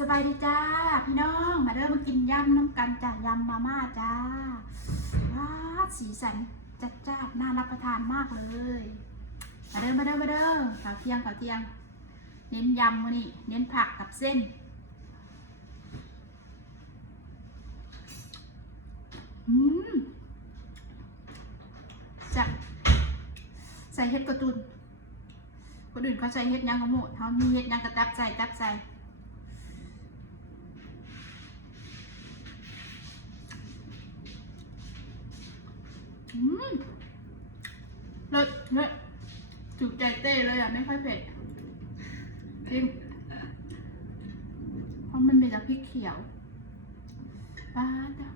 สบายดีจ้าพี่น้องมาเริ่มมากินยำน้ำกันจ้ายำมาม่าจ้าว้าสีสันจัดจ้านน่ารับประทานมากเลยมาเริ่มข้าวเที่ยงเน้นยำมื้อนี้เน้นผักกับเส้นจะใส่เห็ดกระตุนคนอื่นเขาใส่เห็ดยังกระโมดเขามีเห็ดยังกระตับใส่เลยถูกใจเต้เลยอ่ะไม่ค่อยเผ็ดจริงเพราะมันมีแต่พริกเขียวป้าจ้ะ